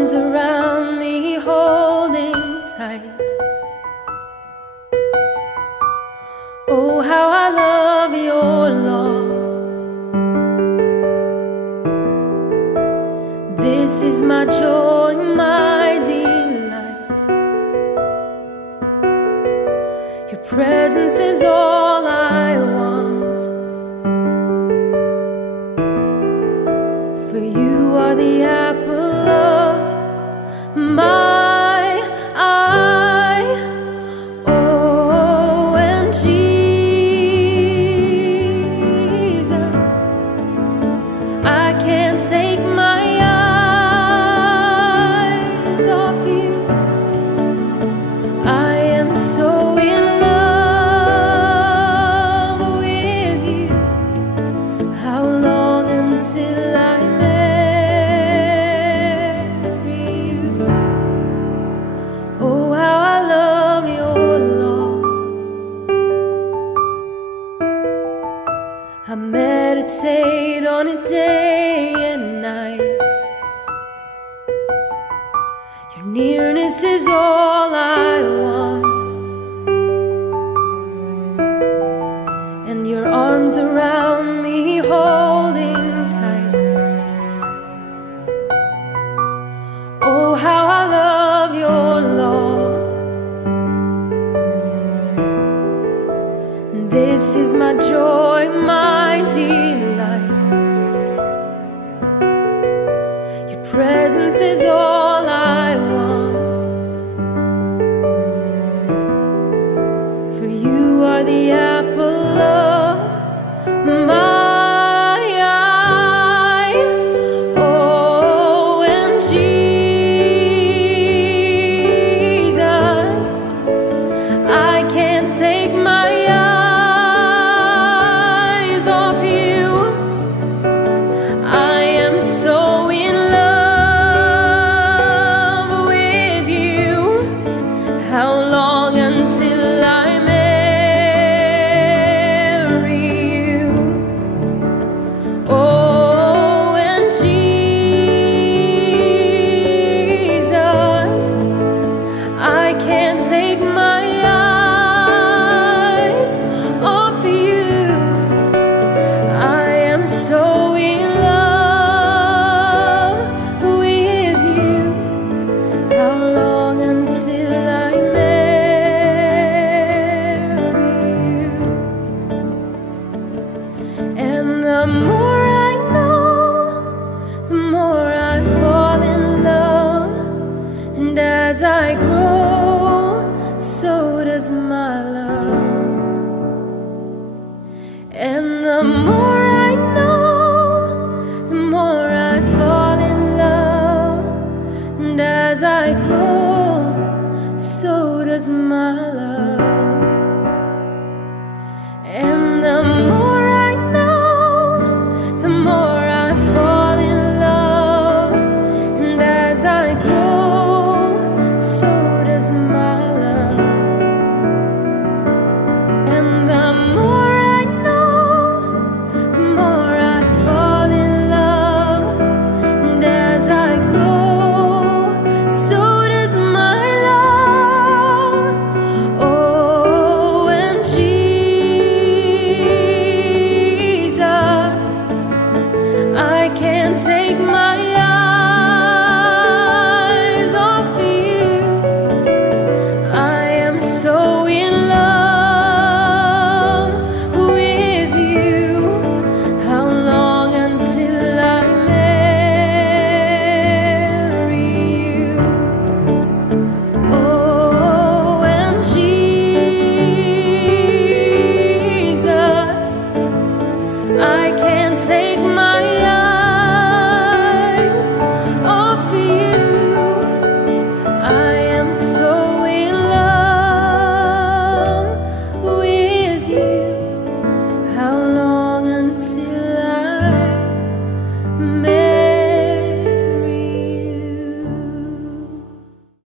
arms around me, holding tight. Oh, how I love your law. This is my joy, my delight. Your presence is all I want. For you are the apple of my eye. Oh, and Jesus, I can't take my eyes off you. I am so in love with you. How long until I marry you? Oh, how I love your law. I meditate on it day and night. Your nearness is all I want, and your arms around me, holding tight. Oh, how I love your law. This is my joy, my delight. Your presence is all I want. For you are the apple of my eye. Oh, and Jesus, I can't take my eyes off you. I am so in love with you. How long until I marry you? Oh, and Jesus, I can't take my eyes off you. I am so in love with you. How long until I marry you? And the more I know, the more I fall in love. And as I grow, so does my love. And the more I know, the more I fall in love. And as I grow, so does my love. And the more I know, the more I fall in love. And as I grow, so does my love. And the more I know, the more I fall in love. And as I grow, so does my love. Oh, and Jesus, I can't take my